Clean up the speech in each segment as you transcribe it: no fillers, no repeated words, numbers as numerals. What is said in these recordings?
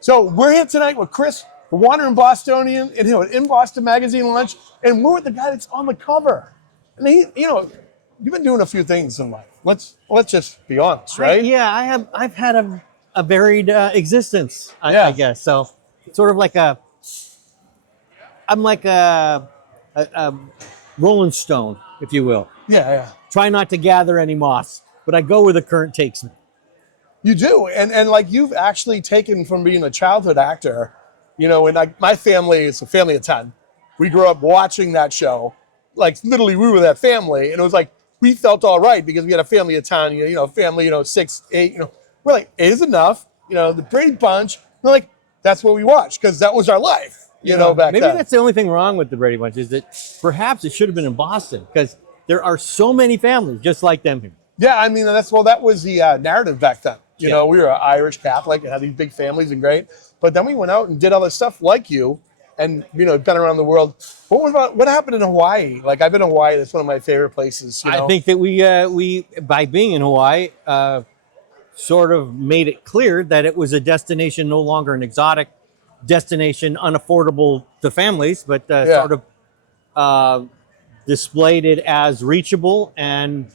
So we're here tonight with Chris, the Wandering Bostonian, and in Boston Magazine lunch, and we're with the guy that's on the cover. And you've been doing a few things in life. Let's just be honest, right? I've had a varied existence, I guess. So it's sort of like I'm like a Rolling Stone, if you will. Yeah. Try not to gather any moss, but I go where the current takes me. You do, and like you've actually taken from being a childhood actor, and like my family is a family of 10. We grew up watching that show, like literally we were that family, and it was like we felt all right because we had a family of 10, family, 6, 8, we're like 8 is enough, the Brady Bunch, we're like that's what we watched because that was our life, back maybe then. That's the only thing wrong with the Brady Bunch is that perhaps it should have been in Boston because there are so many families just like them here. Yeah, I mean that was the narrative back then. We were Irish Catholic and had these big families and great. But then we went out and did other stuff like you, and been around the world. What happened in Hawaii? Like I've been in Hawaii. That's one of my favorite places. I think that we by being in Hawaii, sort of made it clear that it was a destination, no longer an exotic destination, unaffordable to families, but sort of displayed it as reachable and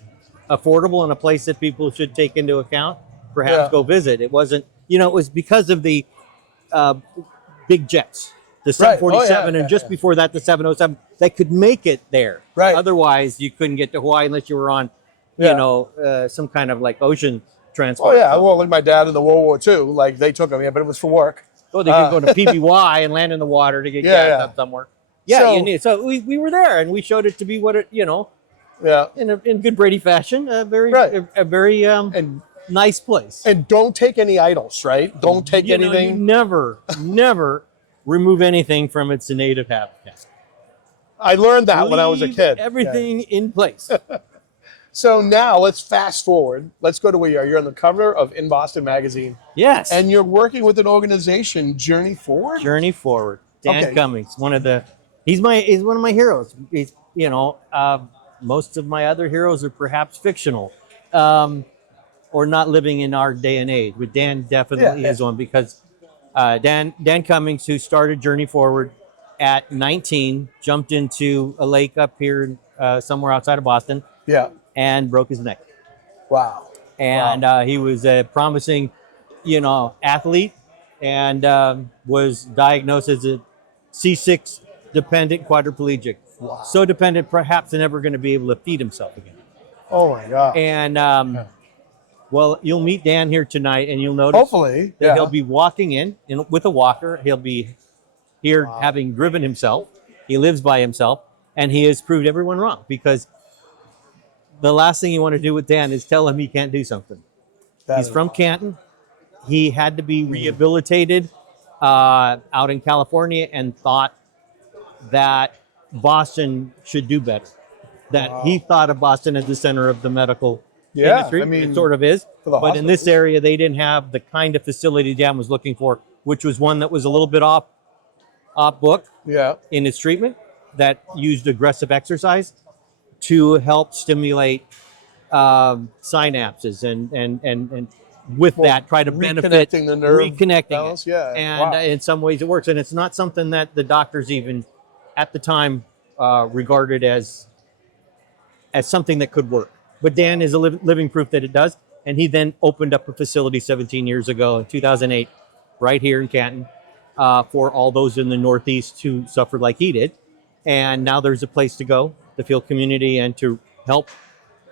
affordable and a place that people should take into account. Perhaps go visit. It wasn't, it was because of the big jets, the 747, and just before that, the 707, that could make it there. Right. Otherwise, you couldn't get to Hawaii unless you were on, some kind of like ocean transport. Oh yeah, well, like my dad in the World War II, like they took him here, but it was for work. Oh, they could go to PBY and land in the water to get gas up somewhere. Yeah, so we were there, and we showed it to be what it, in good Brady fashion, a very and nice place. And don't take any idols, right? Don't take anything. You never remove anything from its native habitat. I learned that when I was a kid. Everything in place. So now let's fast forward. Let's go to where you are. You're on the cover of In Boston Magazine. Yes. And you're working with an organization, Journey Forward? Journey Forward. Dan Cummings, he's one of my heroes. He's, most of my other heroes are perhaps fictional. Or not living in our day and age, but Dan definitely is one because Dan Cummings, who started Journey Forward at 19, jumped into a lake up here somewhere outside of Boston, and broke his neck. Wow! And he was a promising, athlete, and was diagnosed as a C6 dependent quadriplegic. Wow. So dependent, perhaps never going to be able to feed himself again. Oh my God! And well, you'll meet Dan here tonight, and you'll notice hopefully that he'll be walking in with a walker. He'll be here having driven himself. He lives by himself, and he has proved everyone wrong because the last thing you want to do with Dan is tell him he can't do something. He's from Canton. He had to be rehabilitated out in California and thought that Boston should do better. That he thought of Boston as the center of the medical industry. I mean, it sort of is. But in this area, they didn't have the kind of facility Dan was looking for, which was one that was a little bit off book in its treatment, that used aggressive exercise to help stimulate synapses and with that try to benefit the nerve reconnecting balance. it. And in some ways it works. And it's not something that the doctors even at the time regarded as something that could work. But Dan is a living proof that it does. And he then opened up a facility 17 years ago in 2008, right here in Canton, for all those in the Northeast who suffered like he did. And now there's a place to go, to feel community, and to help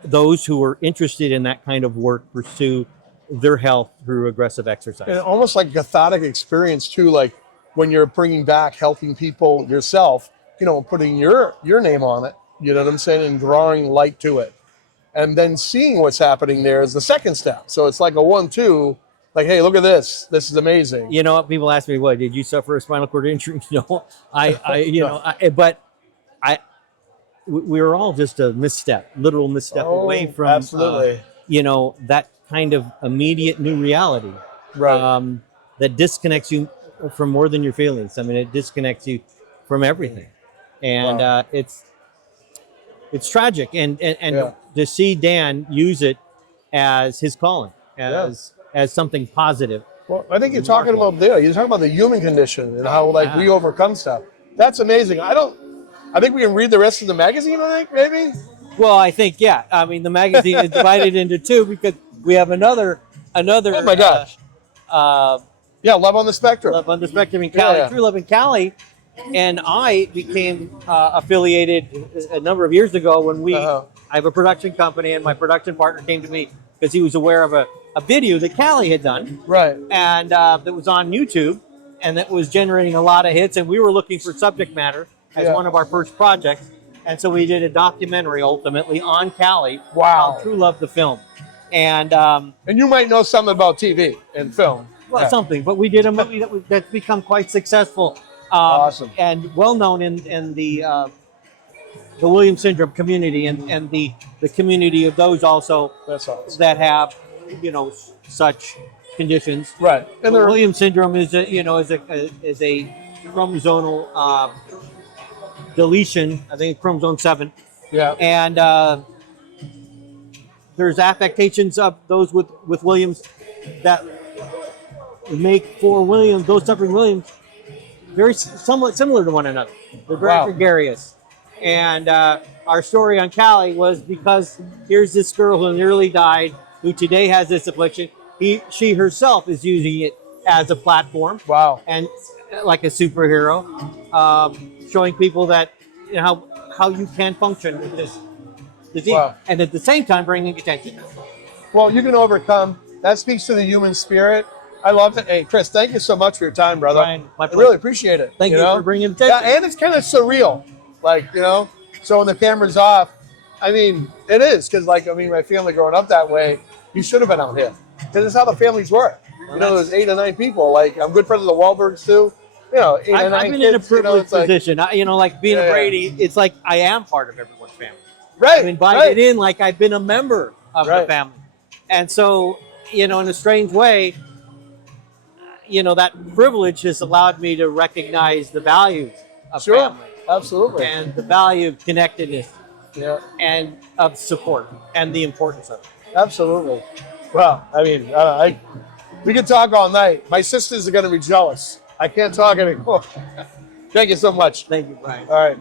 those who are interested in that kind of work pursue their health through aggressive exercise. And almost like a cathartic experience too, like when you're bringing back, helping people yourself, putting your name on it, you know what I'm saying, and drawing light to it. And then seeing what's happening there is the second step. So it's like a 1-2, like, hey, look at this. This is amazing. You know what? People ask me, what, did you suffer a spinal cord injury? No, we were all just a literal misstep away from, absolutely. That kind of immediate new reality. Right. That disconnects you from more than your feelings. I mean, it disconnects you from everything. And it's tragic. And to see Dan use it as his calling, as something positive, Well, I think you're talking about the human condition and how like we overcome stuff. That's amazing. I think we can read the rest of the magazine, I think, maybe. Well, I think, yeah. I mean, the magazine is divided into two because we have another. Oh my gosh. Yeah, Love on the Spectrum. Love on the Spectrum in Cali. Yeah. True Love in Cali. And I became affiliated a number of years ago when I have a production company, and my production partner came to me because he was aware of a video that Cali had done. Right. And that was on YouTube, and that was generating a lot of hits. And we were looking for subject matter as one of our first projects. And so we did a documentary ultimately on Cali called True Love the Film. And you might know something about TV and film. Well, something, but we did a movie that's become quite successful. Awesome. And well known in the Williams syndrome community and the community of those also that have such conditions. Right. And the Williams syndrome is a chromosomal deletion. I think it's chromosome 7. Yeah. And there's affectations of those with Williams that make for Williams, those suffering Williams, very somewhat similar to one another. They're very gregarious. And our story on Cali was because here's this girl who nearly died, who today has this affliction. She herself is using it as a platform. Wow. And like a superhero, showing people that how you can function with this disease. Wow. And at the same time bringing attention. Well, you can overcome. That speaks to the human spirit. I love it. Hey, Chris, thank you so much for your time, brother. Brian, my pleasure. I really appreciate it. Thank you for bringing attention. Yeah, and it's kind of surreal. Like, so when the camera's off, I mean, it is. Because, my family growing up that way, you should have been out here. Because it's how the families work. There's 8 or 9 people. Like, I'm good friends with the Wahlbergs, too. 8 or 9 I've been kids, in a privileged position. Like being a Brady, yeah. it's like I am part of everyone's family. Right. I'm invited in like I've been a member of the family. And so, in a strange way, that privilege has allowed me to recognize the values of family. Absolutely. And the value of connectedness. Yeah. And of support and the importance of it. Absolutely. Well, I mean, we could talk all night. My sisters are going to be jealous. I can't talk anymore. Thank you so much. Thank you, Brian. All right.